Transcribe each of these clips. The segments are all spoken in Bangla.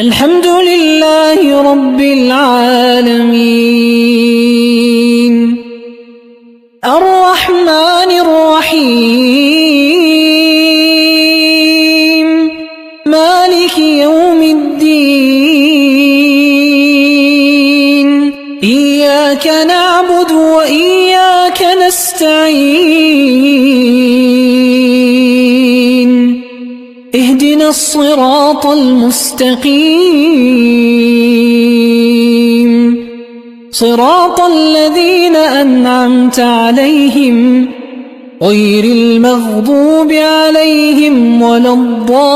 الحمد لله رب العالمين الرحمن الرحيم مالك يوم الدين إياك نعبد وإياك نستعين اهدنا الصراط المستقيم صراط الذين أنعمت عليهم غير المغضوب عليهم ولا الضالين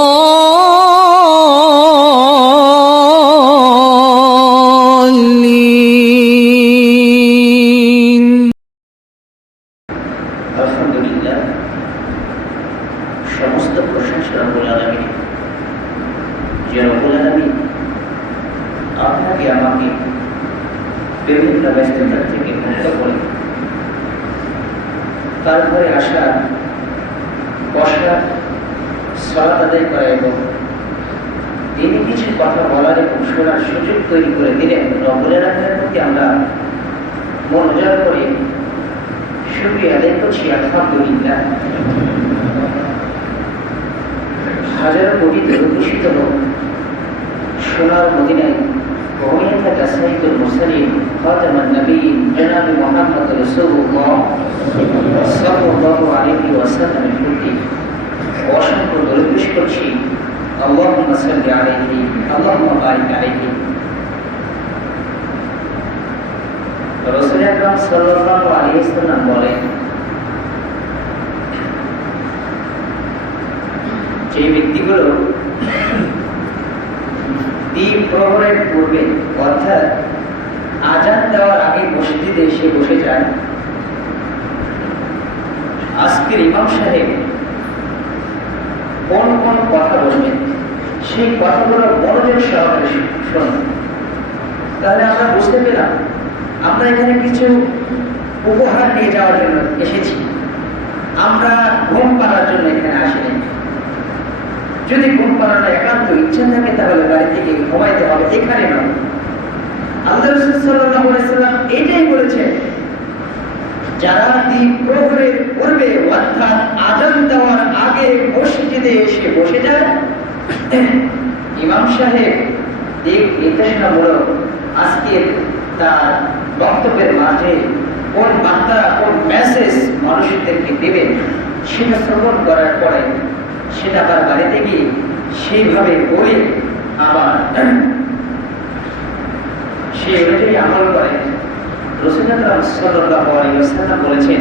الحمد لله সমস্ত প্রশংসা রব্বুল আলামিন যে রব্বুল আলামিন আপনাকে আমাকে বিভিন্ন ব্যস্ততা থেকে মুক্ত করে তারপরে আসা বসা সালাত আদায় করা এবং তিনি কিছু কথা বলার এবং শোনার সুযোগ তৈরি করে দিলেন। রব্বুল আলামিনের প্রতি আমরা মন উজাড় করে শুকরিয়া আদায় করছি। আলহামদুলিল্লাহ। হাজার কোটি দূষিত হোক সোনার মদিনায় ঘুমিয়ে থাকা সাইয়্যিদুল মুরসালিন খাতামুন নবিয়্যিন জনাব মুহাম্মদ রাসূলুল্লাহ সাল্লাল্লাহু আলাইহি ওয়াসাল্লামের প্রতি অসংখ্য দরুদ পেশ করছি। আল্লাহুম্মা সাল্লি আলাইহি আল্লাহুম্মা বারিক আলাইহি। রাসূল আকরাম সাল্লাল্লাহু আলাইহি ওয়াসাল্লাম বলেন, যে ব্যক্তিগুলো দ্বীপ প্রহরের পূর্বে অর্থাৎ আজান দেওয়ার আগে মসজিদে এসে বসে যান, আজকের ইমাম সাহেব কোন কোন কথা বলবেন সেই কথাগুলো মনোযোগ সহকারে শুনুন। তাহলে আমরা বুঝতে পেলাম আমরা এখানে কিছু উপহার নিয়ে যাওয়ার জন্য এসেছি, আমরা ঘুম পাড়ার জন্য এখানে আসিনি। যদি ঘুম পাড়ানোর একান্ত ইচ্ছা থাকে তাহলে বাড়ি থেকে ঘুমাইতে হবে, এখানে নয়। আল্লাহ রাসূল সাল্লাল্লাহু আলাইহি ওয়াসাল্লাম এটাই বলেছেন, যারা দ্বীপ প্রহরের পূর্বে অর্থাৎ আযান দেওয়ার আগে মসজিদে এসে বসে যায়, ইমাম সাহেব দিক নির্দেশনামূলক আজকের তার বক্তব্যের মাঝে কোন বার্তা কোন মেসেজ মানুষদেরকে দেবেন সেটা শ্রবণ করার পরে সেটা আবার বাড়িতে গিয়ে সেইভাবে বলে আবার সে অনুযায়ী আমল করে। রাসূল আকরাম সাল্লাল্লাহু আলাইহি ওয়াসাল্লাম বলেছেন,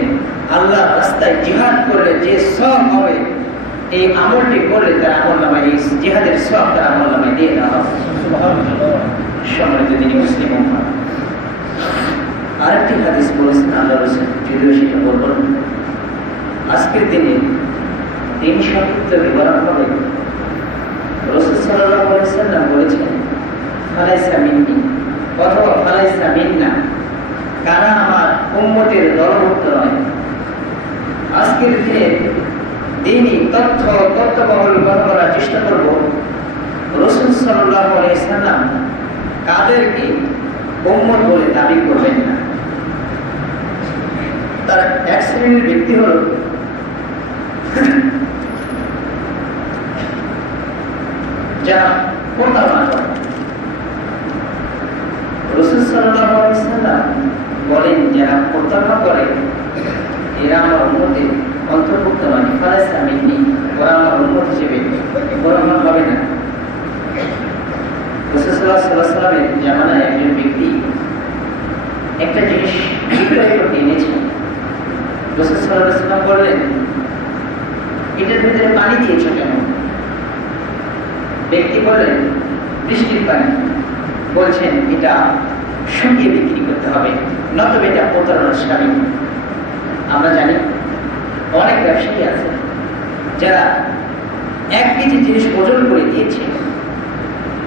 আল্লাহ রাস্তায় জিহাদ করলে যে সওয়াব হবে এই আমলটি করলে তার আমলনামায় এই জিহাদের সওয়াব তার আমলনামায় দিয়ে দেওয়া হবে। সুবহানাল্লাহ। সম্মানিত দিনী মুসলিম উম্মাহ, আরেকটি হাদিস বলেছেন আল্লাহ রাসূল, যদিও সেটা বলবো না। আজকের দিনে দিন সংক্ষিপ্ত বিবরণ হবে। রাসূল সাল্লাল্লাহু আলাইহি ওয়াসাল্লাম বলেছেন, ফালাইসা মিন্নি অথবা ফালাইসা মিন্না, কারা আমার উম্মতের দলভুক্ত নয়। আজকের দিনে দিনই তথ্যবহুল কথা বলার চেষ্টা করব। রাসূল সাল্লাল্লাহু আলাইহি ওয়াসাল্লাম কাদেরকে উম্মত বলে দাবি করবেন না। তার এক শ্রেণীর ব্যক্তি হল যারা প্রতারণা করে। রাসূল সাল্লাল্লাহু আলাইহি ওয়াসাল্লাম বলেন, যারা প্রতারণা করে এরা আমার উম্মতের অন্তর্ভুক্ত নয়। ফালাইসা মিন্নি, ওরা আমার উম্মত হিসেবে গ্রহণ হবে না। রাসূল সাল্লাল্লাহু আলাইহি ওয়াসাল্লামের জামানায় একজন ব্যক্তি একটা জিনিস বিক্রয় করতে এনেছেন। রাসূল সাল্লাল্লাহু আলাইহি ওয়াসাল্লাম বললেন, এটার ভিতরে পানি দিয়েছ কেন? ব্যক্তি বললেন, বৃষ্টির পানি। বলছেন, এটা শুকিয়ে বিক্রি করতে হবে, নতুবা এটা প্রতারণার শামিল। আমরা জানি অনেক ব্যবসায়ী আছে যারা 1 কেজি জিনিস ওজন করে দিয়েছে,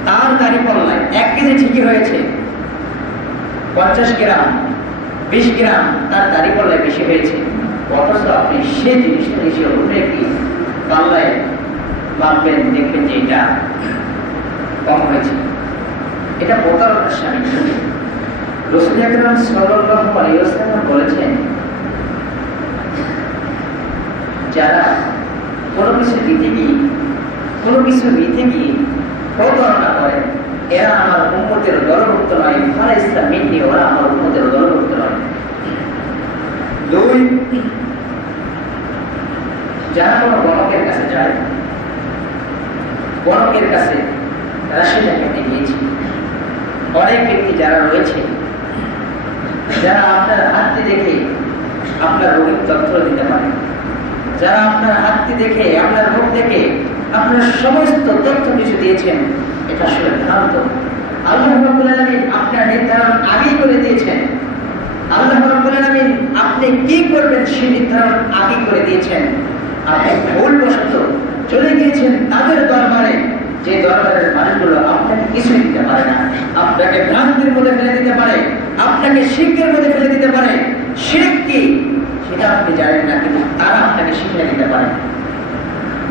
তার দাড়ি পাল্লায় 1 কেজি ঠিকই হয়েছে, 50 গ্রাম 20 গ্রাম তার দাড়ি পাল্লায় বেশি হয়েছে, অথচ আপনি সে জিনিসটা এসে অন্য একটি পাল্লায় মাপবেন, দেখবেন যে এটা কম হয়েছে। এটা প্রতারণার স্বামী। রাসূল আকরাম সাল্লাল্লাহু আলাইহি ওয়াসাল্লাম বলেছেন, যারা কোনো কিছু দিতে গিয়ে প্রতারণা করে, এরা আমার উম্মতের দলভুক্ত নয়। ফালাইসা মিন্নি, ওরা আমার উম্মতের দলভুক্ত নয়। দুই, যারা কোনো গণকের কাছে যায়, গণকের কাছে রাশি দেখাতে গিয়েছে। অনেক ব্যক্তি যারা রয়েছে, যারা আপনার হাতটি দেখে আপনার রোগীর তথ্য দিতে পারে, যারা আপনার হাতটি দেখে, আপনার মুখ দেখে আপনার সমস্ত তথ্য কিছু দিয়েছেন, এটা আসলে ভ্রান্ত। আল্লাহ রাব্বুল আলামিন আপনার নির্ধারণ আগেই করে দিয়েছেন। আল্লাহ রাব্বুল আলামিন আপনি কি করবেন সেই নির্ধারণ আগেই করে দিয়েছেন। আপনি ভুলবশত চলে গিয়েছেন তাদের দরবারে, যে দরবারের মানুষগুলো আপনাকে কিছুই দিতে পারে না, আপনাকে ভ্রান্তির মধ্যে ফেলে দিতে পারে, আপনাকে শিরকের মধ্যে ফেলে দিতে পারে। শিরক কি সেটা আপনি জানেন না, কিন্তু তারা আপনাকে শিখিয়ে দিতে পারে।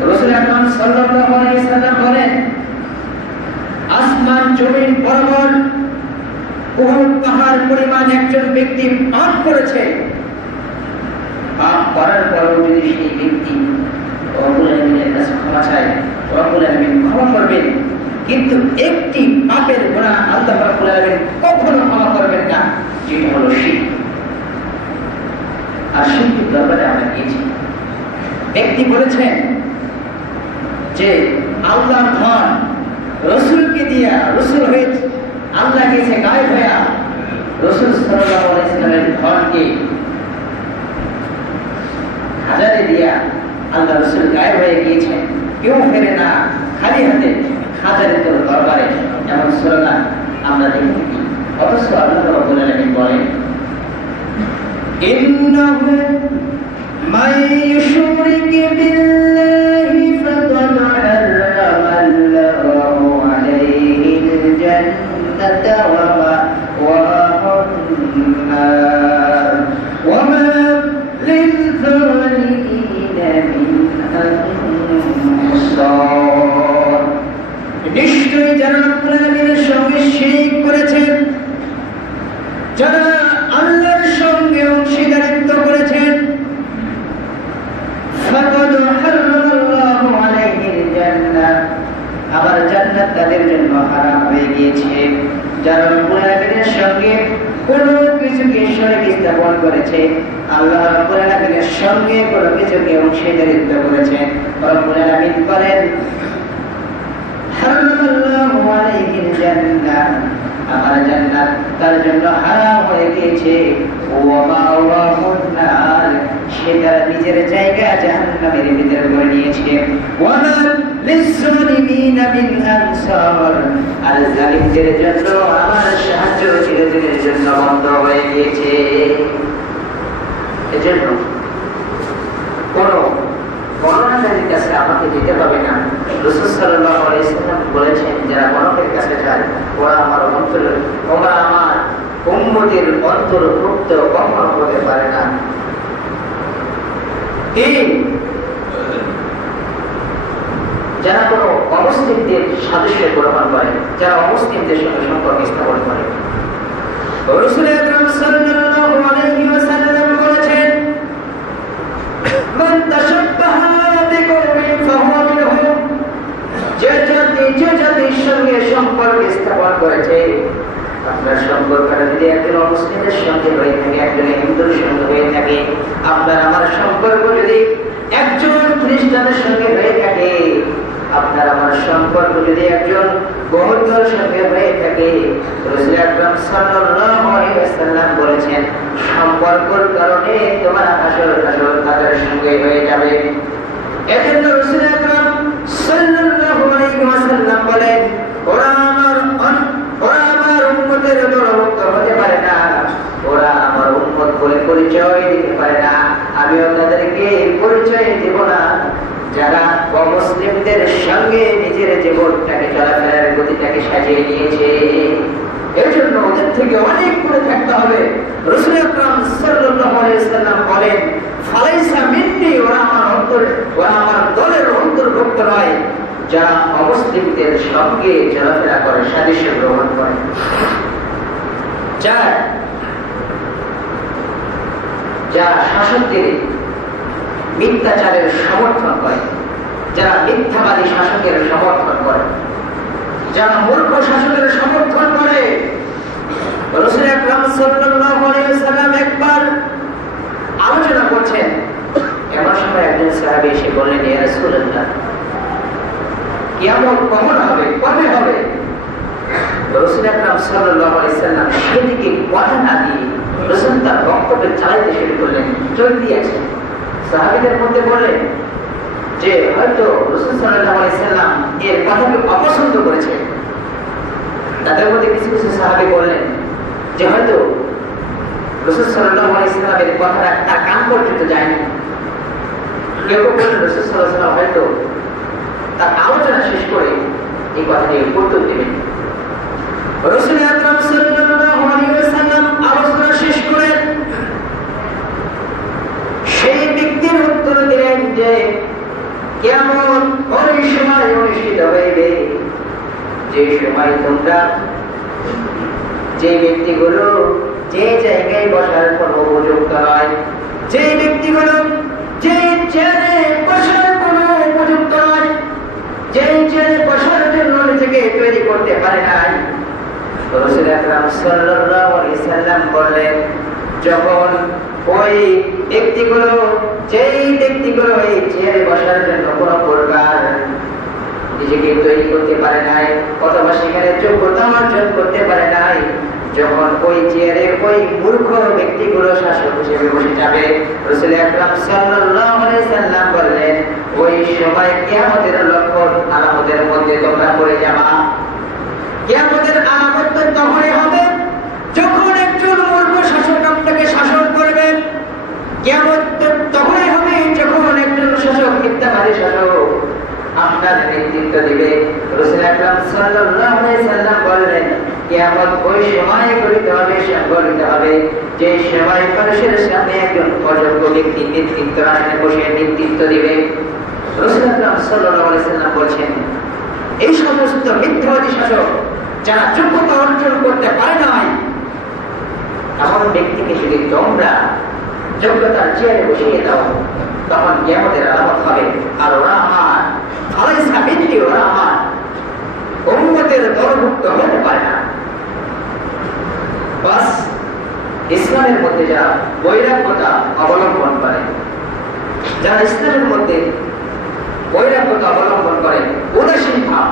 রাসূল আকরাম সাল্লাল্লাহু আলাইহি ওয়াসাল্লাম বলেন, আসমান জমিন বরাবর উহুদ পাহাড় পরিমাণ একজন ব্যক্তি পাপ করেছে। পাপ করার পরও যদি সেই ব্যক্তি রব্বুল আলামিনের কাছে ক্ষমা চায়, রব্বুল আলামিন ক্ষমা করবেন। কিন্তু একটি পাপের গুনাহ আল্লাহ রাব্বুল আলামিন কখনো ক্ষমা করবেন না, যেটা হলো শিরক। আর শিরকের দরবারে আমরা গিয়েছি, ব্যক্তি বলেছেন যে আল্লাহর ধন রাসূলকে দিয়া, রাসূল হয়ে আল্লাহ গেছে গায়েব হইয়া, রাসূল সাল্লাল্লাহু আলাইহি ওয়াসাল্লামের ধনকে হাজারে দিয়া আল্লাহ রাসূল গায়েব হয়ে গিয়েছেন, কেউ ফেরে না খালি হাতে হাজারে তোর দরবারে, এমন স্লোগান আমরা দেখি। অথচ আল্লাহ রাব্বুল আলামিন বলেন, ইন্নাহু মান ইউশরিক বিল্লাহি ফাকাদ হারামা আল্লাহু আলাইহিল জান্নাতা ওয়া মাওয়াহুন নার ওয়া মা লিল-যালিমিনা মিন আনসার। নিশ্চয়ই যারা রব্বুল আলামিনের সঙ্গে শিরক করেছেন, যারা আল্লাহর সঙ্গে অংশীদারিত্ব করেছেন, ফাকাদ হারামাল্লাহু আলাইহিল জান্নাহ, আমার জান্নাত তাদের জন্য হারাম হয়ে গিয়েছে। যারা রব্বুল আলামিনের সঙ্গে কোনো কিছুকে শরীক স্থাপন করেছে, আল্লাহ রব্বুল আলামিনের সঙ্গে কোনো কিছুকে অংশীদারিত্ব করেছে, রব্বুল আলামিন বলেন, হারামাল্লাহু আলাইহিল জান্নাহ, আমার জান্নাত তার জন্য হারাম হয়ে গিয়েছে। ওয়া মাওয়াহুন নার, সে তার নিজের জায়গা জাহান্নামের ভিতরে করে নিয়েছে। ওয়া মা লিজ-যালিমিনা মিন আনসার, আর জালিমদের জন্য আমার সাহায্য চিরদিনের জন্য বন্ধ হয়ে গিয়েছে। এজন্য কোনো গণনাকারীর কাছে আমাকে যেতে হবে না। রাসূল সাল্লাল্লাহু আলাইহি ওয়াসাল্লাম বলেছেন, যারা গণকের কাছে যায়, ওরা আমার উম্মতের অন্তর্ভুক্ত কখনো হতে পারে না। যারা কোনো অমুসলিমদের সাদৃশ্য গ্রহণ করে, যারা অমুসলিমদের সঙ্গে সম্পর্ক স্থাপন করে, রাসূল আকরাম সাল্লাল্লাহু আলাইহি ওয়াসাল্লাম বলেছেন, মান তাশাব্বাহা বিকওমিন ফাহুয়া মিনহুম, যে জাতির সঙ্গে সম্পর্ক স্থাপন করেছে, আপনার সম্পর্কটা যদি একজন অমুসলিমের সঙ্গে হয়ে থাকে, একজন হিন্দুর সঙ্গে হয়ে থাকে, আপনার আমার সম্পর্ক যদি একজন খ্রিস্টানের সঙ্গে হয়ে থাকে, আপনার আমার সম্পর্ক যদি একজন বৌদ্ধর সঙ্গে হয়ে থাকে, রাসূল আকরাম সাল্লাল্লাহু আলাইহি ওয়াসাল্লাম বলেছেন, সম্পর্কের কারণে তোমার হাসর তাদের সঙ্গে হয়ে যাবে। এজন্য রাসূল আকরাম সাল্লাল্লাহু আলাইহি ওয়াসাল্লাম বলেন, ওরা আমার উম্মতের দলভুক্ত হতে পারে না, ওরা আমার উম্মত বলে পরিচয় দিতে পারে না, আমিও তাদেরকে পরিচয় দেব না। যারা অমুসলিমদের সঙ্গে নিজের জীবনটাকে চলাফেরার গতিটাকে সাজিয়ে নিয়েছে, এর জন্য ওদের থেকে অনেক দূরে থাকতে হবে। রাসূল আকরাম সাল্লাল্লাহু আলাইহি ওয়াসাল্লাম বলেন, ফালাইসা মিন্নি, ওরা আমার দলের অন্তর্ভুক্ত নয়। যারা অমুসলিমদের সঙ্গে চলাফেরা করে, সাদৃশ্য গ্রহণ করে। 4, যারা শাসকদের মিথ্যাচারের সমর্থন করে, যারা মিথ্যাবাদী শাসকের সমর্থন করে, যারা মূর্খ শাসকের সমর্থন করে। রাসূল আকরাম সাল্লাল্লাহু আলাইহি ওয়াসাল্লাম একবার আলোচনা করছেন, এমন সময় একজন সাহাবী এসে বললেন, ইয়া রাসূলুল্লাহ, কিয়ামত কখন হবে, কবে হবে? রাসূল আকরাম সাল্লাল্লাহু আলাইহি ওয়াসাল্লাম সেদিকে কথা না দিয়ে রাসূল তার বক্তব্য চালাইতে শুরু করলেন, চলতে আছে। সাহাবীদের মধ্যে বললেন যে হয়তো রাসূল সাল্লাল্লাহু আলাইহি ওয়াসাল্লাম এর কথাকে অপছন্দ করেছে। তাদের মধ্যে কিছু কিছু সাহাবী বললেন যে হয়তো রাসূল সাল্লাল্লাহু আলাইহি ওয়াসাল্লামের কথাটা তার কান পর্যন্ত যায়নি। কেউ বললেন রাসূল সাল্লাল্লাহু আলাইহি ওয়াসাল্লাম হয়তো তার আলোচনা শেষ করে এই কথাটি উত্তর দেবেন। রাসূল আকরাম সাল্লাল্লাহু আলাইহি ওয়াসাল্লাম আলোচনা শেষ করে সেই ব্যক্তির উত্তর দিলেন যে কিয়ামত ওই সময় অনুষ্ঠিত হইবে যে সময় তোমরা যে ব্যক্তিগুলো যে জায়গায় বসার কোনো উপযুক্ত নয়, যে ব্যক্তিগুলো যে চেয়ারে বসার কোনো উপযুক্ত নয়, যে চেয়ারে বসার জন্য নিজেকে তৈরি করতে পারে নাই, রাসূল আকরাম সাল্লাল্লাহু আলাইহি ওয়াসাল্লাম বললেন যখন ওই ব্যক্তিগুলো যেই ব্যক্তিগুলো এই চেয়ারে বসার জন্য কোনো প্রকার নিজেকে তৈরি করতে পারে নাই অথবা সেখানে যোগ্যতা অর্জন করতে পারে নাই, যখন ওই চেয়ারে ওই মূর্খ ব্যক্তিগুলো শাসক হিসেবে বসে যাবে, রাসূল আকরাম সাল্লাল্লাহু আলাইহি ওয়াসাল্লাম বললেন ওই সময় কিয়ামতের লক্ষণ আলামতের মধ্যে তোমরা পড়ে যাবা। কিয়ামতের আলামত তখনই হবে যখন একজন মূর্খ শাসক আপনাকে শাসন করবে। কিয়ামত তখনই হবে যখন একজন শাসক মিথ্যাবাদী শাসক আপনার নেতৃত্ব দিবে। রাসূল আকরাম সাল্লাল্লাহু আলাইহি ওয়াসাল্লাম বললেন কিয়ামত ওই সময় ঘটিত হবে, সংঘটিত হবে যে সময় মানুষের সামনে একজন অযোগ্য ব্যক্তি নেতৃত্ব আসনে বসে নেতৃত্ব দিবে। রাসূল আকরাম সাল্লাল্লাহু আলাইহি ওয়াসাল্লাম বলছেন এই সমস্ত মিথ্যাবাদী শাসক যারা যোগ্যতা অর্জন করতে পারে নাই, এমন ব্যক্তিকে যদি তোমরা যোগ্যতার চেয়ারে বসিয়ে দাও তখন কিয়ামতের আলামত হবে আর ওরা আমার আলাইসা বিনতি, ওরা আমার উম্মতের দলভুক্ত হতে পারে না। বাস ইসলামের মধ্যে যারা বৈরাগ্যতা অবলম্বন করে, যারা ইসলামের মধ্যে বৈরাগ্যতা অবলম্বন করে, উদাসীন ভাব,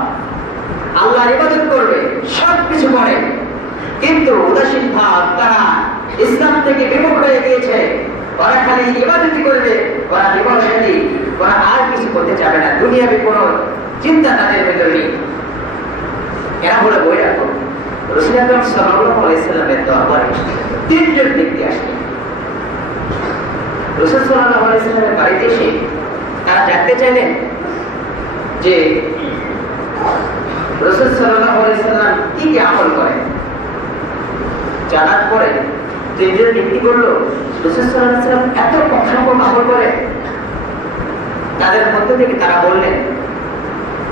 আল্লাহর ইবাদত করবে, সবকিছু করে, কিন্তু উদাসীন ভাব, তারা ইসলাম থেকে বিমুখ হয়ে গিয়েছে। ওরা খালি ইবাদতই করবে, ওরা বিবাদী, ওরা আর কিছু করতে চাবে না, দুনিয়াবি কোনো চিন্তা তাদের ভেতরে নেই। এরা হলো বৈরাগ্য। রাসূল আকরাম সাল্লাল্লাহু আলাইহি ওয়াসাল্লামের দরবারে তিনজন ব্যক্তি আসলেন। রাসূল সাল্লাল্লাহু আলাইহি ওয়াসাল্লামের বাড়িতে এসে তারা জানতে চাইলেন যে রাসূল সাল্লাল্লাহু আলাইহি ওয়াসাল্লাম কি কি আমল করেন। জানার পরে তিনজন ব্যক্তি বলল রাসূল সাল্লাল্লাহু আলাইহি ওয়াসাল্লাম এত কম সংখ্যক আমল করে। তাদের মধ্যে থেকে তারা বললেন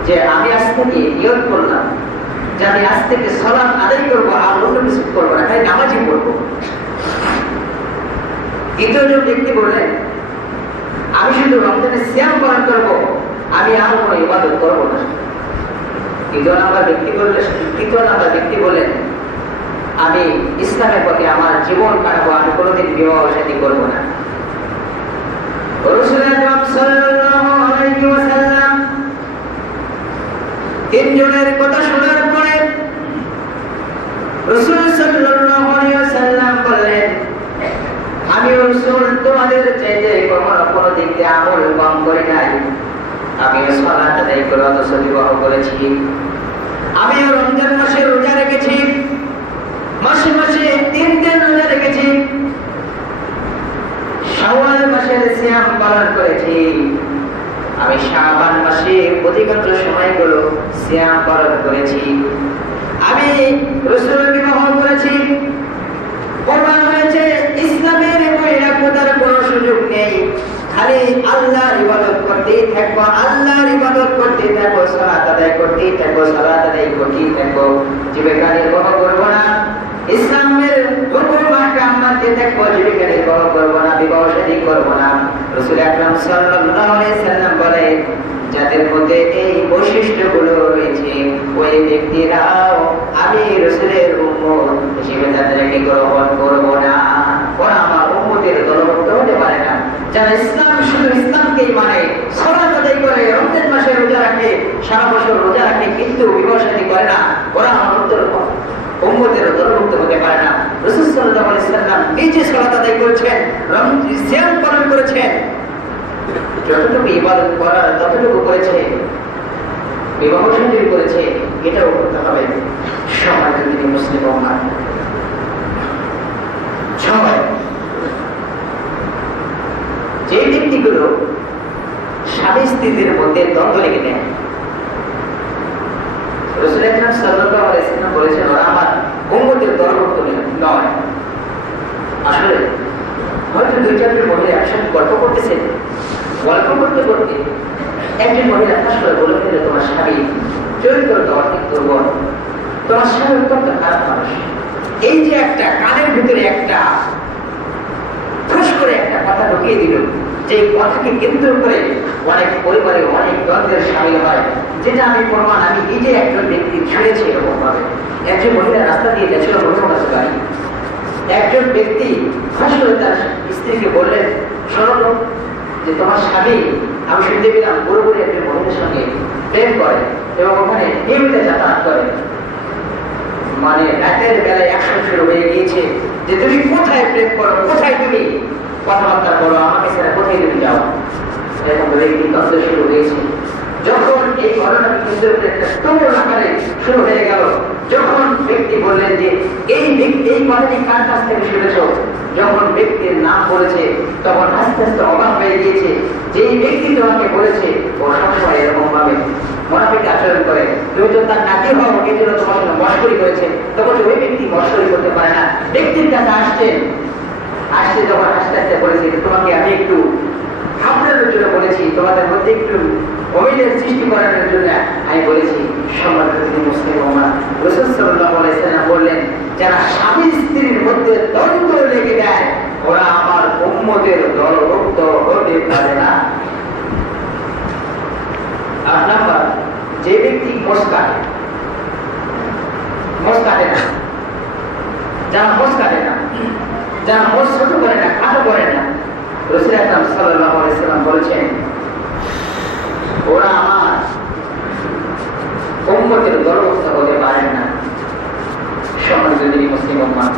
যে আমি আজ থেকে নিয়ত করলাম যে আমি আজ থেকে সালাত আদায় করবো, আর অন্য কিছু করবো না, খালি নামাজই পড়বো। দ্বিতীয়জন ব্যক্তি বললেন আমি শুধু রমজানের সিয়াম পালন করবো, আমি আর কোনো ইবাদত করবো না। তৃতীয় নাম্বার ব্যক্তি বললেন আমি ইসলামের পথে আমার জীবন কাটাবো, আমি কোনোদিন বিবাহ শাদী করবো না। রাসূল আকরাম সাল্লাল্লাহু আলাইহি ওয়াসাল্লাম তিনজনের কথা শোনার পরে রাসূল সাল্লাল্লাহু আলাইহি ওয়াসাল্লাম বললেন আমি রাসূল তোমাদের চাইতে কোনো দিক দিয়ে আমল কম করি নাই। আমি সালাত আদায় করে অথচ বিবাহ করেছি, আমি রমজান মাসে রোজা রেখেছি, মাসে মাসে 3 দিন রোজা রেখেছি, শাওয়াল মাসের সিয়াম পালন করেছি, আমি শাবান মাসে অধিকাংশ সময়গুলো সিয়াম পালন করেছি, আমি রাসূলের বিবাহ করেছি। প্রমাণ হয়েছে ইসলামের বৈরাগ্যতার কোনো সুযোগ নেই, খালি আল্লাহর ইবাদত করতেই থাকবো, আল্লাহর ইবাদত করতে থাকবো, সালাত আদায় করতেই থাকবো, সালাত আদায় করতেই থাকবো, জীবিকা নির্বাহ করবো না, ইসলামের হুকুম আহকাম মানতে থাকবো, জীবিকা নির্বাহ করবো না, বিবাহ শাদী করবো না। রাসূল আকরাম সাল্লাল্লাহু আলাইহি সাল্লাম বলেন, যাদের মধ্যে এই বৈশিষ্ট্যগুলো রয়েছে ওই ব্যক্তিরাও আমি রাসূলের উম্মত হিসেবে তাদেরকে গ্রহণ করব না, ওরা আমার উম্মতের দলভুক্ত হতে পারে না। যারা ইসলাম শুধু ইসলামকেই মানে, সালাত আদায় করে, রমজান মাসে রোজা রাখে, সারা বছর রোজা রাখে, কিন্তু বিবাহ শাদী করে না, ওরা আমার উম্মতের দলভুক্ত হতে পারে না। রাসূল সাল্লাল্লাহু আলাইহি সাল্লাম নিজে সালাত আদায় করেছেন, সিয়াম পালন করেছেন, যতটুকু ইবাদত করার ততটুকু করেছে, বিবাহ শাদী করেছে, এটাও করতে হবে। সমাজ যদি মুসলিম উম্মাহ সবাই যে ব্যক্তিগুলো স্বামী স্ত্রীদের মধ্যে দ্বন্দ্ব লেগে দেয়, রাসূল আকরাম সাল্লাল্লাহু আলাইহি সাল্লাম বলেছেন ওরা আমার উম্মতের দলভুক্ত নয়। আসলে হয়তো দুই চারটি মহিলা একসাথে গল্প করতেছে, গল্প করতে করতে একজন মহিলা ফাঁস করে বলে দিল, তোমার স্বামী চরিত্রটা অনেক দুর্বল, তোমার স্বামী অত্যন্ত খারাপ মানুষ। এই যে একটা কানের ভিতরে একটা ফুস করে একটা কথা ঢুকিয়ে দিল, যে কথাকে কেন্দ্র করে অনেক পরিবারে অনেক দ্বন্দ্বের সামিল হয়, যেটা আমি প্রমাণ আমি নিজে একজন ব্যক্তি ছুঁড়েছি। এরকম ভাবে একজন মহিলা রাস্তা দিয়ে গেছিল, গাড়ি, একজন ব্যক্তি ফাঁস করে তার স্ত্রীকে বললেন, শোনো যে তোমার স্বামী আমি শুনতে পেলাম পুরোপুরি একজন মহিলার সঙ্গে প্রেম করে এবং ওখানে নিয়মিত যাতায়াত করে, মানে রাতের বেলায় অ্যাকশন শুরু হয়ে গিয়েছে যে তুমি কোথায় প্রেম করো, কোথায় তুমি কথাবার্তা করো, আমাকে সেটা কোথায় তুমি যাও, এরকম করে একটি দ্বন্দ্ব শুরু হয়েছে। যখন এই ঘটনাটি কিন্তু একটা তুমুল আকারে শুরু হয়ে গেল, যখন ব্যক্তি বললেন যে এই কথাটি কার কাছ থেকে শুনেছ, যখন ব্যক্তির নাম বলেছে তখন আস্তে আস্তে অবাক হয়ে গিয়েছে যে এই ব্যক্তি তোমাকে বলেছে ও সবসময় এরকম ভাবে মুনাফিক আচরণ করে, তুমি তো তার নাতি হও, এই জন্য তোমার সঙ্গে মশকরি করেছে। তখন ওই ব্যক্তি মশকরি করতে পারে না, ব্যক্তির কাছে আসছে যখন আস্তে আস্তে বলেছে তোমাকে আমি একটু আপনাদের জন্য বলেছি, তোমাদের মধ্যে একটু অমিলের সৃষ্টি করানোর জন্য আমি বলেছি। সম্মানিত মুসলিম উম্মাহ, রাসূল সাল্লাল্লাহু আলাইহি সাল্লাম বললেন, যারা স্বামী স্ত্রীর মধ্যে দ্বন্দ্ব লেগে দেয় ওরা আমার উম্মতের দলভুক্ত হতে পারে না। 8 নাম্বার, যে ব্যক্তি মোষ কাটে না, যারা মোষ কাটে না, যারা মোষ ছোট করে না, খাটো করে না, রাসূল আকরাম সাল্লাল্লাহু আলাইহি সাল্লাম বলেছেন ওরা আমার উম্মতের দলভুক্ত হতে পারেন না। সম্মানিত মুসলিম উম্মাহ,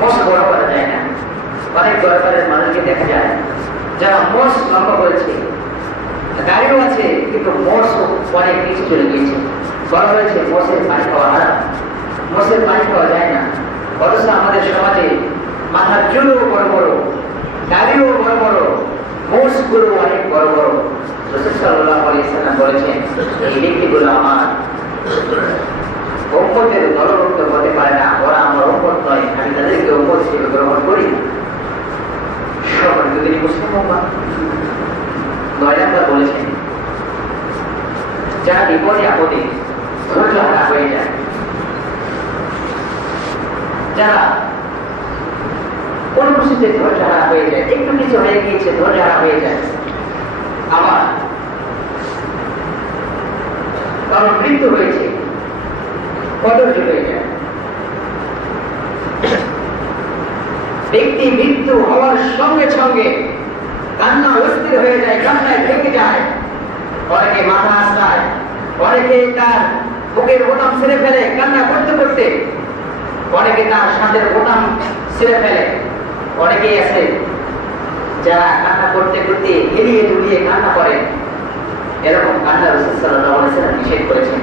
মোষ বড় করা যায় না, অনেক দরকারের মানুষকে দেখা যায় যারা মোষ লম্বা করেছে, গাড়িও আছে কিন্তু মোষ অনেক কিছু চলে গিয়েছে, বড় হয়েছে, মোষের পানি খাওয়া হারাম, মোষের পানি খাওয়া যায় না। অথচ আমাদের সমাজে মাথার চুলও বড় বড়, দাড়িও বড় বড়, মোষগুলো অনেক বড় বড়। রাসূল সাল্লাল্লাহু আলাইহি সাল্লাম বলেছেন এই ব্যক্তিগুলো আমার উম্মতের দলভুক্ত হতে পারে না, ওরা আমার উম্মত নয়, আমি তাদেরকে উম্মত হিসেবে গ্রহণ করি। সম্মানিত মুসলিম উম্মাহ, 9 নাম্বার বলেছেন যারা বিপদে আপদে ধৈর্য হারা হয়ে যায়, যারা কোন কিছুতে ধৈর্য হারা হয়ে যায়, একটু কিছু হয়ে গিয়েছে ধৈর্য হারা হয়ে যায়, আবার কারণ মৃত্যু হয়েছে অধৈর্য হয়ে যায়। ব্যক্তি মৃত্যু হওয়ার সঙ্গে সঙ্গে কান্না অস্থির হয়ে যায়, কান্নায় ভেঙে যায়, অনেকে মাথা আশ্রায়, অনেকে তার বুকের বোতাম ছিঁড়ে ফেলে কান্না করতে করতে, অনেকে তার সাথের বোতাম ছিঁড়ে ফেলে, অনেকেই আছে যারা কান্না করতে করতে হেলিয়ে দুলিয়ে কান্না করে। এরকম কান্না রাসূল সাল্লাল্লাহু আলাইহি ওয়াসাল্লাম নিষেধ করেছেন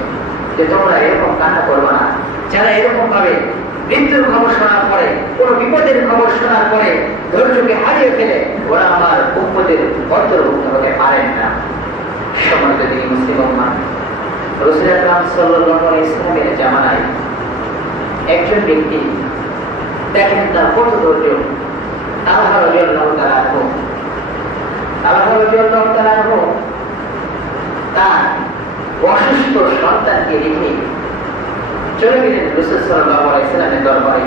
যে তোমরা এরকম কান্না করবে না। যারা এরকম ভাবে মৃত্যুর খবর শোনার পরে, কোন বিপদের খবর শোনার পরে ধৈর্যকে হারিয়ে ফেলে ওরা আমার উম্মতের অন্তর্ভুক্ত হতে পারেন না। সম্মানিত মুসলিম উম্মাহ, রাসূল আকরাম সাল্লাল্লাহু আলাইহি ওয়াসাল্লামের জামানায় একজন ব্যক্তি দেখেন তার কত ধৈর্য, তালহা রাদিয়াল্লাহু তাআলা আনহু তার অসুস্থ সন্তানকে রেখে চলে গেলেন রাসূল সাল্লাল্লাহু আলাইহি ওয়াসাল্লামের দরবারে।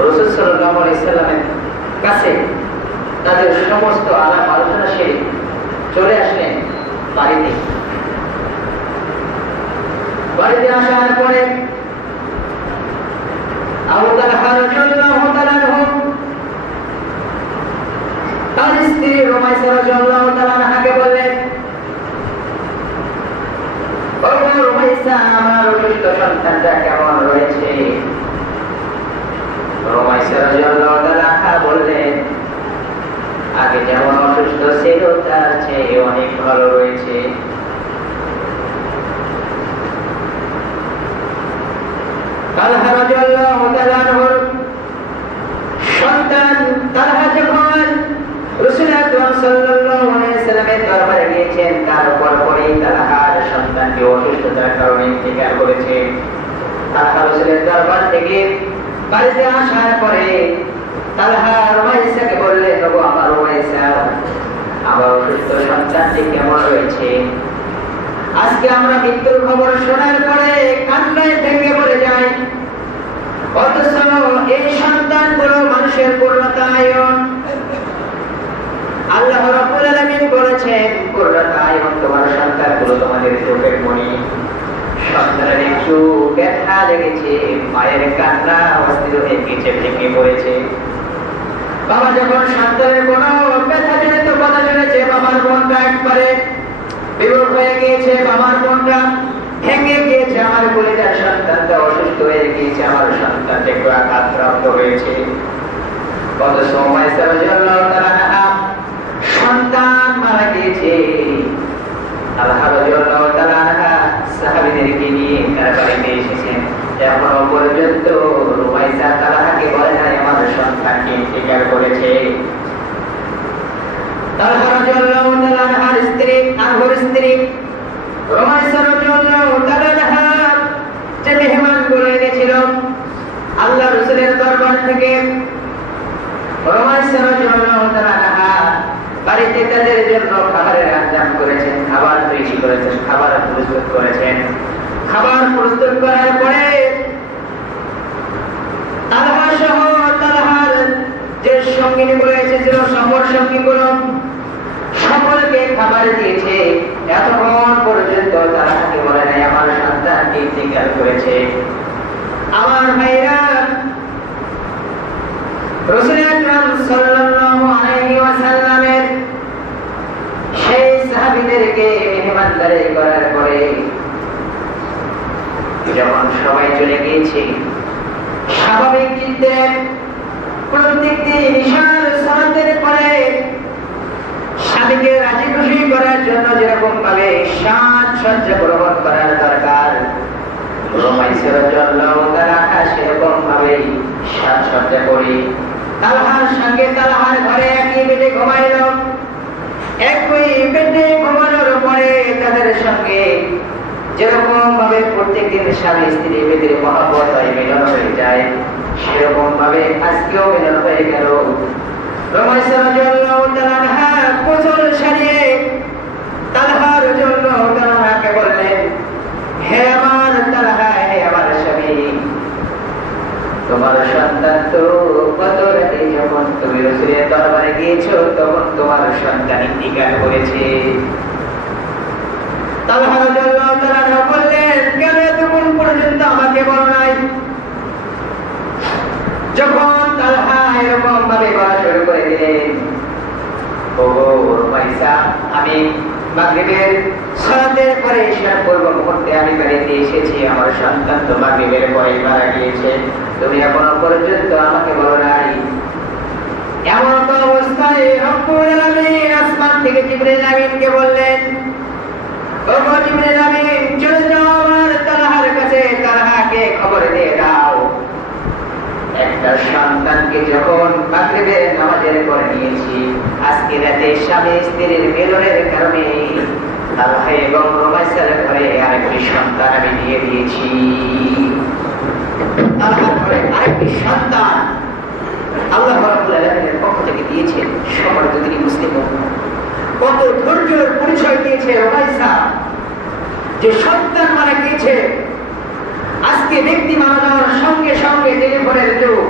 রাসূল সাল্লাল্লাহু আলাইহি ওয়াসাল্লামের কাছে তাদের সমস্ত আলাপ আলোচনা সেরে চলে আসলেন বাড়িতে। বাড়িতে আসার পরে আবু তালহা রাদিয়াল্লাহু তাআলা আনহু তার স্ত্রী রুমাইসা রাদিয়াল্লাহু তাআলা আনহাকে বললেন, ও রুমাইসা, আমার অসুস্থ সন্তানটা কেমন রয়েছে? রুমাইসা রাদিয়াল্লাহু তাআলা আনহা বললেন, আগে যেমন অসুস্থ ছিল তার চেয়ে অনেক ভালো রয়েছে। তালহা রাদিয়াল্লাহু তাআলা আনহুর সন্তান তালহা যখন রাসূল আকরাম সাল্লাল্লাহু আলাইহি ওয়াসাল্লামের দরবারে গিয়েছেন, তার পরপরই তালহার সন্তানটি অসুস্থতার কারণে ইন্তেকাল করেছে। তালহা রাসূলের দরবার থেকে বাড়িতে আসার পরে তালহা রুমাইসাকে বললেন, ওগো আমার রুমাইসা, আমার অসুস্থ সন্তানটি কেমন রয়েছে? আজকে আমরা মৃত্যুর খবর শোনার পরে কান্নায় ভেঙে পড়ে যাই, অথচ এই সন্তানগুলো মানুষের পূর্ণতায়ন। আল্লাহ রাব্বুল আলামিন বলেছেন, পূর্ণতায়ন তোমার সন্তানগুলো তোমাদের চোখের মণি। সন্তানের একটু ব্যথা লেগেছে, মায়ের কান্না অস্থির হয়ে গেছে, ভেঙে পড়েছে। বাবা যখন সন্তানের কোনো ব্যথা জনিত কথা শুনেছে, বাবার মনটা একবারে বিভোর হয়ে গিয়েছে, বাবার মনটা ভেঙে গিয়েছে। আমার কলিজার সন্তানটা অসুস্থ হয়ে গিয়েছে, আমার সন্তানটা একটু আঘাতপ্রাপ্ত হয়েছে। কত সময় সন্তান মারা গিয়েছে, আল্লাহ রাদিয়াল্লাহু তাআলা আনহা সাহাবীদেরকে নিয়ে তার বাড়িতে এসেছেন। এখনো পর্যন্ত রুমাইসা তালহাকে বলে নাই আমার সন্তানকে ইন্তেকাল করেছে। তালহা রাদিয়াল্লাহু তাআলা আনহার স্ত্রী, আনহুর স্ত্রী রুমাইসা রাদিয়াল্লাহু তাআলা আনহা যে মেহমানগুলো এনেছিল আল্লাহ রাসূলের দরবার থেকে, রুমাইসা রাদিয়াল্লাহু তাআলা আনহা বাড়িতে তাদের জন্য খাবারের আয়োজন করেছেন, খাবার তৈরি করেছেন, খাবার প্রস্তুত করেছেন। খাবার প্রস্তুত করার পরে তালহা সহ তালহার যে সঙ্গিনীগুলো এসেছিল, সফর সঙ্গীগুলো সকলকে খাবার দিয়েছে। এতক্ষণ পর্যন্ত তালহাকে বলে নাই আমার সন্তানকে ইন্তেকাল করেছে। আমার ভাইরা, রাসূল আকরাম সাল্লাল্লাহু আলাইহি ওয়াসাল্লামের সেই সাহাবীদেরকে মেহমানদারি করার পরে যখন সবাই চলে গিয়েছে, স্বাভাবিক চিত্তে প্রত্যেক দিন ঈশার সালাতের পরে স্বামীকে রাজি খুশি করার জন্য যেরকম ভাবে সাজসজ্জা গ্রহণ করার দরকার, রুমাইসা রাদিয়াল্লাহু তাআলা সেরকম ভাবে সাজসজ্জা করে তালহার সঙ্গে তালহার ঘরে একই বেডে ঘুমাইল। একই বেডে ঘুমানোর পরে তাদের সঙ্গে যেরকম ভাবে প্রত্যেকদিন স্বামী স্ত্রী বেদের মহব্বত হয়, মিলন হয়ে যায়, সেরকম ভাবে আজকেও মিলন হয়ে গেল। রুমাইসা রাদিয়াল্লাহু তাআলা আনহা গোসল সারিয়ে তালহা রাদিয়াল্লাহু তাআলা আনহাকে বললেন, হে আমার তালহা, হে আমার স্বামী, তোমার সন্তান তো গত রাতে যখন তুমি রাসূলের দরবারে গিয়েছো তখন তোমার সন্তান ইন্তেকাল করেছে। তালহা রাদিয়াল্লাহু তাআলা আনহু বললেন, কেন এতক্ষণ পর্যন্ত আমাকে বলো নাই? যখন তালহা এরকম ভাবে বলা শুরু করে দিলেন, ওগো রুমাইসা, আমি মাগরিবের সালাতের পরে ঈশার পূর্ব মুহূর্তে আমি বাড়িতে এসেছি, আমার সন্তান তো মাগরিবের পরে মারা গিয়েছে, তুমি এখনো পর্যন্ত আমাকে বলো নাই। এমন তো অবস্থায় রব্বুল আলামিন আসমান থেকে জিবরিল আমিনকে বললেন, ওগো জিবরিল আমিন, চলে যাও আমার তালহার কাছে, তালহাকে খবর দিয়ে দাও একটা সন্তানকে যখন মাগরিবের নামাজের পরে নিয়েছি, আজকে রাতে স্বামী স্ত্রীর মিলনের কারণে তালহা এবং রুমাইসার ঘরে আরেকটি সন্তান আমি দিয়ে দিয়েছি। তালহার ঘরে আরেকটি সন্তান আল্লাহ রাব্বুল আলামিনের পক্ষ থেকে দিয়েছেন। সম্মানিত তিনি মুসলিম, কত ধৈর্যের পরিচয় দিয়েছে রোমাইসা, যে সন্তান মারা গিয়েছে। আজকে ব্যক্তি মারা যাওয়ার সঙ্গে সঙ্গে টেলিফোনের যুগ,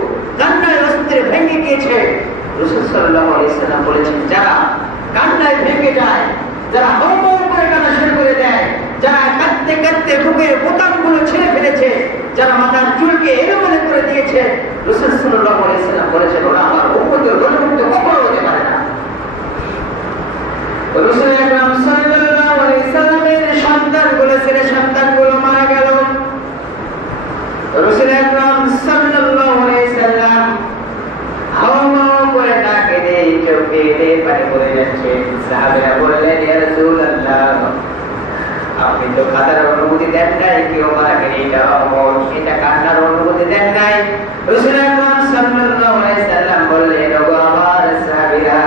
কান্নায় অস্ত্রে ভেঙে গিয়েছে। রাসূল সাল্লাল্লাহু আলাইহি সাল্লাম বলেছেন, যারা কান্নায় ভেঙে যায়, যারা হম করে কান্না শুরু করে দেয়, যারা কাঁদতে কাঁদতে বুকের বোতামগুলো ছেড়ে ফেলেছে, যারা মাথার চুলকে এলোমেলো করে দিয়েছে, রাসূল সাল্লাল্লাহু আলাইহি সাল্লাম বলেছেন, ওরা আমার উম্মতের রণমুক্ত কখনো হতে পারে না। রাসূল আকরাম সাল্লাল্লাহু আলাইহি সাল্লামের সন্তানগুলো, ছেলে সন্তানগুলো মারা গেল। রাসূল আকরাম সাল্লাল্লাহু আলাইহি সাল্লাম হাওয়া করে ডাকে দিয়ে চোখে পানি পড়ে যাচ্ছে। সাহাবীরা বললেন, ইয়া রাসূলুল্লাহ, আপনি তো কাঁদার অনুভূতি দেন নাই, কেউ মারা গেলে এটা কান্নার অনুভূতি দেন নাই। রাসূল আকরাম সাল্লাল্লাহু আলাইহি সাল্লাম বললেন, ওগো আমার সাহাবীরা,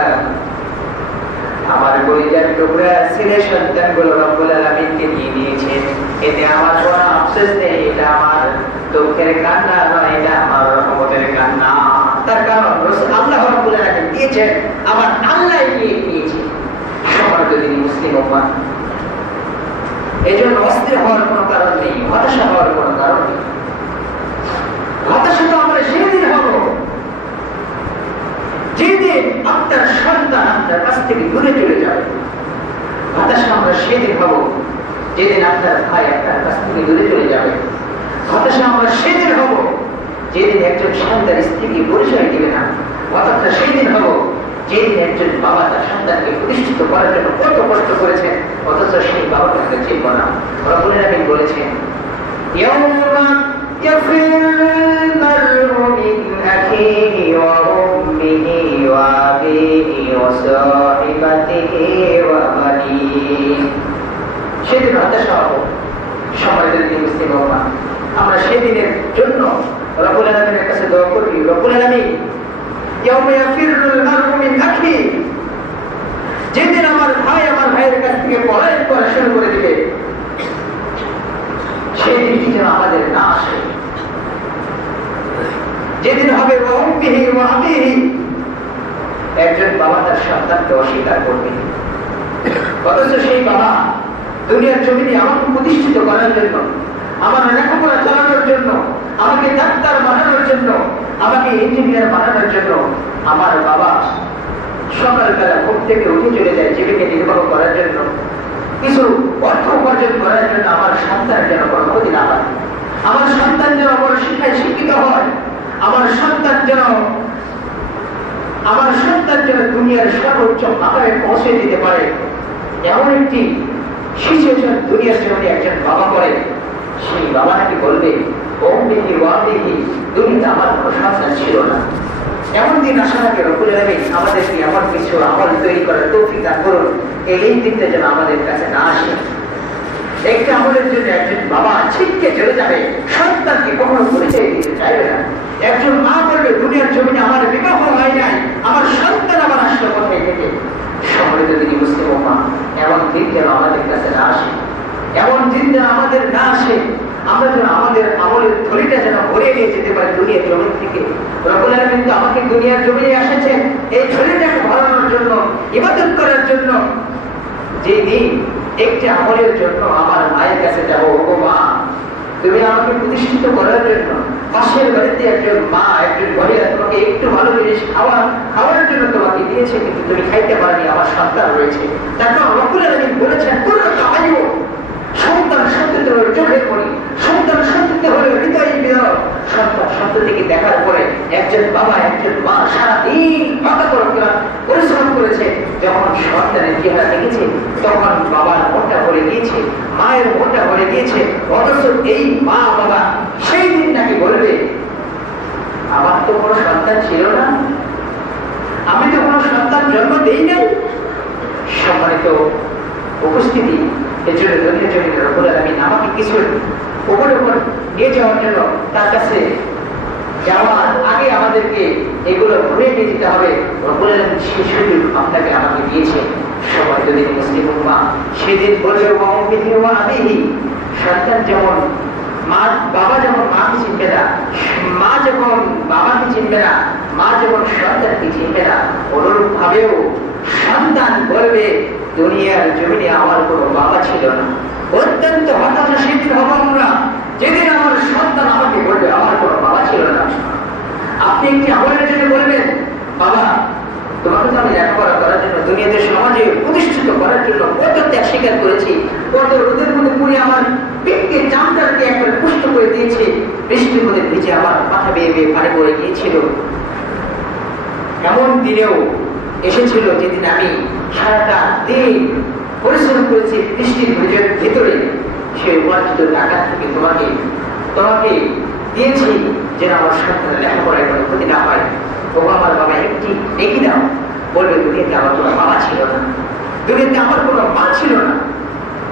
আমার কলিজার টুকরা ছেলে সন্তানগুলো রব্বুল আলামিনকে দিয়ে দিয়েছেন, এতে আমার কোনো আফসোস নেই। এটা আমার দুঃখের কান্না নয়, এটা আমার রহমতের কান্না। তার কারণ আল্লাহ রব্বুল আলামিন দিয়েছেন, আমার আল্লাহ দিয়েছে। সম্মানিত দিনী মুসলিম উম্মাহ, এজন্য অস্থির হওয়ার কোনো কারণ নেই, হতাশা হওয়ার কোনো কারণ নেই। হতাশা তো আমরা সেদিন হব যেদিন আপনার সন্তান আপনার কাছ থেকে দূরে চলে যাবে। হতাশা আমরা সেদিন হব যেদিন আপনার ভাই আপনার কাছ থেকে দূরে চলে যাবে। হতাশা আমরা সেদিন হব যেদিন একজন সন্তান স্ত্রীকে পরিচয় দিবে না। হতাশা সেদিন হব যেদিন একজন বাবা তার সন্তানকে প্রতিষ্ঠিত করার জন্য কত কষ্ট করেছেন, অথচ সেই বাবাকে আমরা চিনব না। রব্বুল আলামিন বলেছেন, ইয়াউমা ইয়াফিরুল মার'উ মিন আখিহি ওয়া উম্মিহি ওয়া আবিহি ওয়া সাহিবাতিহি ওয়া বানিহি। সেদিন হতাশা হব। সম্মানিত দিনী মুসলিম উম্মাহ, আমরা সেদিনের জন্য রব্বুল আলামিনের কাছে দোয়া করি, রব্বুল আলামিন ইয়াউমা ইয়াফিরুল মার'উ মিন আখিহি, যেদিন আমার ভাই আমার ভাইয়ের কাছ থেকে পলায়ন করা শুরু করে দিবে, সেই দিনটি যেন আমাদের না আসে। যেদিন হবে ওয়া উম্মিহি ওয়া আবিহি, একজন বাবা তার সন্তানকে অস্বীকার করবে, অথচ সেই বাবা দুনিয়ার জমিনে আমাকে প্রতিষ্ঠিত করার জন্য, আমার লেখাপড়া চালানোর জন্য, আমাকে ডাক্তার বানানোর জন্য, আমাকে ইঞ্জিনিয়ার বানানোর জন্য আমার বাবা সকালবেলা ঘুম থেকে উঠে চলে যায় জীবিকা নির্বাহ করার জন্য, কিছু অর্থ উপার্জন করার জন্য। আমার সন্তান যেন কোনো ক্ষতি না হয়, আমার সন্তান যেন বড় শিক্ষায় শিক্ষিত হয়, আমার সন্তান যেন দুনিয়ার সর্বোচ্চ আকারে পৌঁছে দিতে পারে, এমন একটি সিচুয়েশন দুনিয়ার জন্য একজন বাবা করে। সেই বাবা নাকি বলবে, উম্মিহি ওয়া আবিহি, দুনিয়াতে আমার কোনো সন্তান ছিল না। এমন দিন আসার আগে রব্বুল আলামিন আমাদেরকে এমন কিছু আমল তৈরি করার তৌফিক দান করুন, এই দিনটা যেন আমাদের কাছে না আসে। একটা আমলের জন্য একজন বাবা ছিটকে চলে যাবে, সন্তানকে কখনো পরিচয় দিতে চাইবে না। একজন মা বলবে, দুনিয়ার জমিনে আমার বিবাহ হয় নাই, আমার সন্তান আমার আসলো কোথায় থেকে। সম্মানিত দিনী মুসলিম উম্মাহ, এমন দিন যেন আমাদের কাছে না আসে, এমন দিন যেন আমাদের না আসে। আমরা যেন আমাদের আমলের থলিটা যেন ভরে নিয়ে যেতে পারি দুনিয়ার জমিন থেকে। রব্বুল আলামিন তো আমাকে দুনিয়ার জমিনে এসেছেন এই থলিটাকে ভরানোর জন্য, ইবাদত করার জন্য। যে দিন একটি আমলের জন্য আমার মায়ের কাছে যাবো, ও মা, তুমি আমাকে প্রতিষ্ঠিত করার জন্য পাশের বাড়িতে একজন মা, একজন মহিলা তোমাকে একটু ভালো জিনিস খাওয়ানোর জন্য তোমাকে দিয়েছে, কিন্তু তুমি খাইতে পারনি, আমার সন্তান রয়েছে। তারপর রব্বুল আলামিন বলেছেন, সন্তান সন্তান হলো চোখের মণি, সন্তান সন্তান হলো হৃদয় বিদারক। সন্তান সন্ততিকে দেখার পরে একজন বাবা একজন মা সারাদিন পরিশ্রম করেছে, যখন সন্তানের চেহারা দেখেছে তখন বাবার মনটা ভরে গিয়েছে, মায়ের মনটা ভরে গিয়েছে। অথচ এই মা বাবা সেই দিন নাকি বলবে, আমার তো কোনো সন্তান ছিল না, আমি তো কোনো সন্তান জন্ম দেই নাই। সম্মানিত উপস্থিতি, এজন্য দুনিয়ার জন্য রব্বুল আলামিন আমাকে কিছু উপর নিয়ে যাওয়ার জন্য তার কাছে যাওয়ার আগে আমাদেরকে এগুলো ঘুরে নিয়ে যেতে হবে। রব্বুল আলামিন সেই সুযোগ আপনাকে আমাকে দিয়েছে। সবাই যদি মুসলিম উম্মাহ সেদিন বলবে, ওয়া উম্মিহি ওয়া আবিহি, সন্তান যেমন মা বাবা যখন মাকে চিনবে না, মা যখন বাবাকে চিনবে না, মা যখন সন্তানকে চিনবে না, অনুরূপ ভাবেও সন্তান বলবে দুনিয়ার জমিনে আমার কোনো বাবা ছিল না। অত্যন্ত হতাশাশীল হব আমরা যেদিন আমার সন্তান আমাকে বলবে আমার কোনো বাবা ছিল না। আপনি একটি আমলের জন্য বলবেন বাবা তোমাকে তো আমি লেখাপড়া করার জন্য দুনিয়াতে সমাজে প্রতিষ্ঠিত করার জন্য কত ত্যাগ স্বীকার করেছি, কত রোদের মধ্যে পুড়ে আমার পেটকে চামড়াকে একবার পুষ্ট করে দিয়েছে, বৃষ্টির মধ্যে ভিজে আমার মাথা বেয়ে বেয়ে পানি পড়ে গিয়েছিল। এমন দিনেও এসেছিল যেদিন আমি সারাটা দিন পরিশ্রম করেছি বৃষ্টির ভেতরে, সেই উপার্জিত টাকা থেকে তোমাকে দিয়েছি যেন আমার সন্তানের লেখাপড়ায় কোনো ক্ষতি না হয়। তবু আমার বাবা একটি ডেকে দাও, বলবে দুনিয়াতে আমার কোনো বাবা ছিল না, দুনিয়াতে আমার কোনো মা ছিল না।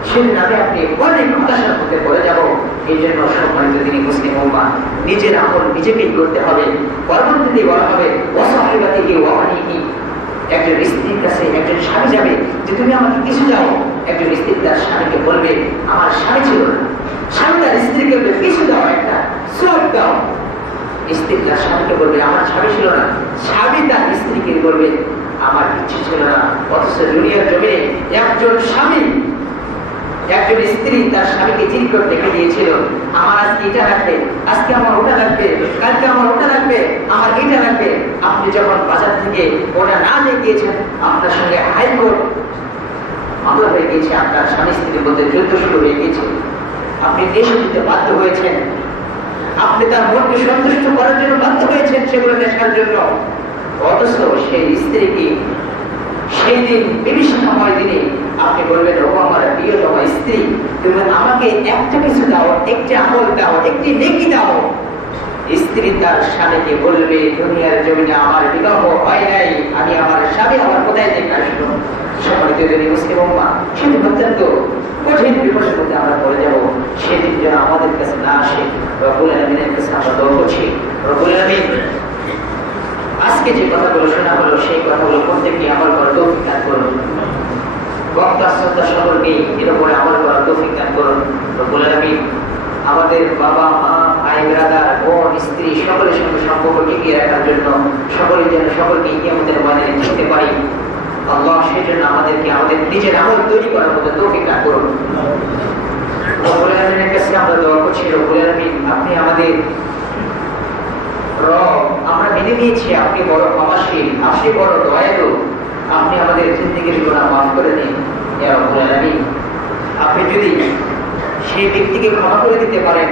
সেদিন আমি আপনি অনেক হতাশার মধ্যে পড়ে যাবো। এই জন্য সম্মানিত তিনি মুসলিম উম্মাহ নিজের আমল নিজেকেই করতে হবে। পরবর্তীতে বলা হবে অসাহিবাতিহি ওয়া আনিহি। একজন স্ত্রীর কাছে একজন স্বামী যাবে যে তুমি আমাকে কিছু দাও, একজন স্ত্রী তার স্বামীকে বলবে আমার স্বামী ছিল না। স্বামী তার স্ত্রীকে বলবে কিছু দাও, একটা শ্লোক দাও। স্ত্রী তার স্বামীকে বলবে আমার স্বামী ছিল না। স্বামী তার স্ত্রীকে বলবে আমার কিছু ছিল না। অথচ দুনিয়ার জমিনে একজন স্বামী একজন স্ত্রী তার স্বামীকে চিরকট রেখে দিয়েছিল, আমার আজকে এটা লাগবে, আজকে আমার ওটা লাগবে, কালকে আমার ওটা লাগবে, আমার এটা লাগবে। আপনি যখন বাজার থেকে ওটা না নিয়ে গিয়েছেন, আপনার সঙ্গে হাইকোর্ট মামলা হয়ে গিয়েছে, আপনার স্বামী স্ত্রীর মধ্যে যুদ্ধ শুরু হয়ে গিয়েছে, আপনি দেশে দিতে বাধ্য হয়েছেন, আপনি তার মনকে সন্তুষ্ট করার জন্য বাধ্য হয়েছেন সেগুলো নেশার জন্য। অথচ সেই স্ত্রীকে সেই দিন বিভীষিকাময় দিনে আপনি বলবেন ও আমার প্রিয়তম স্ত্রী তুমি আমাকে একটা কিছু দাও, একটি আমল দাও, একটি নেকি দাও। স্ত্রী তার স্বামীকে বলবে দুনিয়ার জমিনে আমার বিবাহ হয় নাই, আমি আমার স্বামী আমার কোথায় থেকে আসবো। সম্মানিত যদি মুসলিম উম্মাহ সেদিন অত্যন্ত কঠিন বিপদের মধ্যে আমরা পড়ে যাবো। সেদিন যেন আমাদের কাছে না আসে। রব্বুল আলামিনের কাছে আমরা দোয়া করছি, রব্বুল আলামিন আজকে যে কথাগুলো শোনা হলো সেই কথাগুলো প্রত্যেককে আমল করার তৌফিক দান করুন। বক্তা শ্রোতা সকলকে এর উপরে আমল করার তৌফিক দান করুন। রব্বুল আলামিন আমাদের বাবা মা ভাই ব্রাদার বোন স্ত্রী সকলের সঙ্গে সম্পর্ক টিকিয়ে রাখার জন্য সকলের যেন সকলকে কিয়ামতের ময়দানে চিনতে পারি। আল্লাহ সেই জন্য আমাদেরকে আমাদের নিজের আমল তৈরি করার মতো তৌফিক দান করুন। রব্বুল আলামিনের কাছে আমরা দোয়া করছি, রব্বুল আলামিন আপনি আমাদের রব, আমরা মেনে নিয়েছি আপনি বড় ক্ষমাশীল, আপনি বড় দয়ালু, আপনি আমাদের জিন্দেগির গুনাহ মাফ করে দিন ইয়া রব্বুল আলামিন। আপনি যদি সেই ব্যক্তিকে ক্ষমা করে দিতে পারেন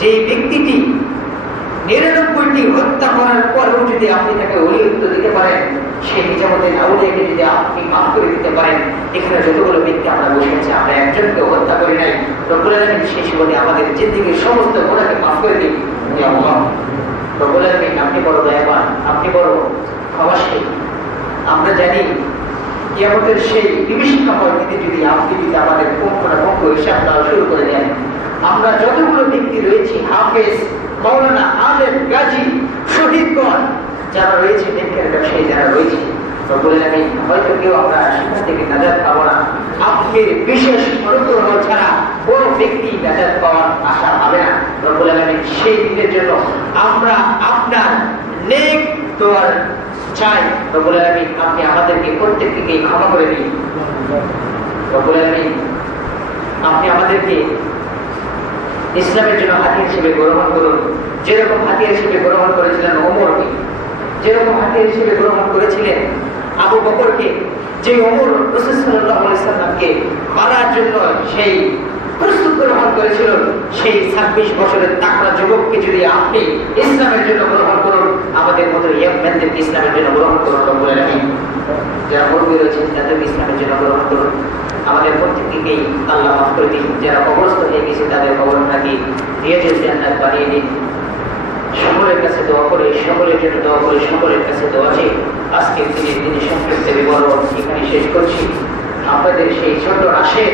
যে ব্যক্তিটি 99টি হত্যা করার পরেও যদি আপনি তাকে ওলিয়ত্ব দিতে পারেন, সেই নিজামতের আউলিয়াকে যদি আপনি মাফ করে দিতে পারেন, এখানে যতগুলো ব্যক্তি আমরা বসে আছি আমরা একজনকে হত্যা করি নাই, রব্বুল আলামিন সেই জীবনে আমাদের জিন্দেগির সমস্ত গুনাহকে মাফ করে দিন ইয়া আল্লাহ। রব্বুল আলামিন আপনি বড় দয়াবান, আপনি বড় ক্ষমাশীল। আমরা জানি কিয়ামতের সেই বিভীষিকাময় দিনে যদি আপনি যদি আমাদের পঙ্খ হিসাব দেওয়া শুরু করে দেন, আমরা যতগুলো ব্যক্তি রয়েছি হাফেজ মাওলানা আলেম গাজী শহীদগণ যারা রয়েছে নেকের ব্যবসায়ী যারা রয়েছে, রব্বুল আলামিন হয়তো কেউ আমরা সেখান থেকে নাজাত পাবো না। আপনি বিশেষ অনুগ্রহ ছাড়া কোনো ব্যক্তি নাজাত পাওয়ার আশা হবে না। রব্বুল আলামিন সেই দিনের জন্য আমরা আপনার নেক দোয়ার চাই। রব্বুল আলামিন আপনি আমাদেরকে প্রত্যেককে ক্ষমা করে দিন। রব্বুল আলামিন আপনি আমাদেরকে ইসলামের জন্য হাতিয়ার হিসেবে গ্রহণ করুন, যেরকম হাতিয়ার হিসেবে গ্রহণ করেছিলেন ওমরকে, যেরকম হাতিয়ার হিসেবে গ্রহণ করেছিলেন আবু বকরকে, যে ওমর রাসূল সাল্লাল্লাহু আলাইহি সাল্লামকে মারার জন্য সেই প্রস্তুত গ্রহণ করেছিল, সেই 26 বছরের তাকড়া যুবককে যদি আপনি ইসলামের জন্য গ্রহণ করুন, আমাদের মতো ইয়ামদেরকে ইসলামের জন্য গ্রহণ করুন। রব্বুল আলামিন যারা মুরব্বী রয়েছেন তাদেরকে ইসলামের জন্য গ্রহণ করুন। আমাদের প্রত্যেককেই আল্লাহ মাফ করে দিন। যারা কবরস্থ হয়ে গেছে তাদের কবরটাকে রিয়াজুল জান্নাত বানিয়ে দিন। সকলের কাছে দোয়া করে, সকলের জন্য দোয়া করে, সকলের কাছে দোয়া চেয়ে আজকের দিনে সংক্ষিপ্ত বিবরণ এখানে শেষ করছি। আপনাদের সেই ছোট আশে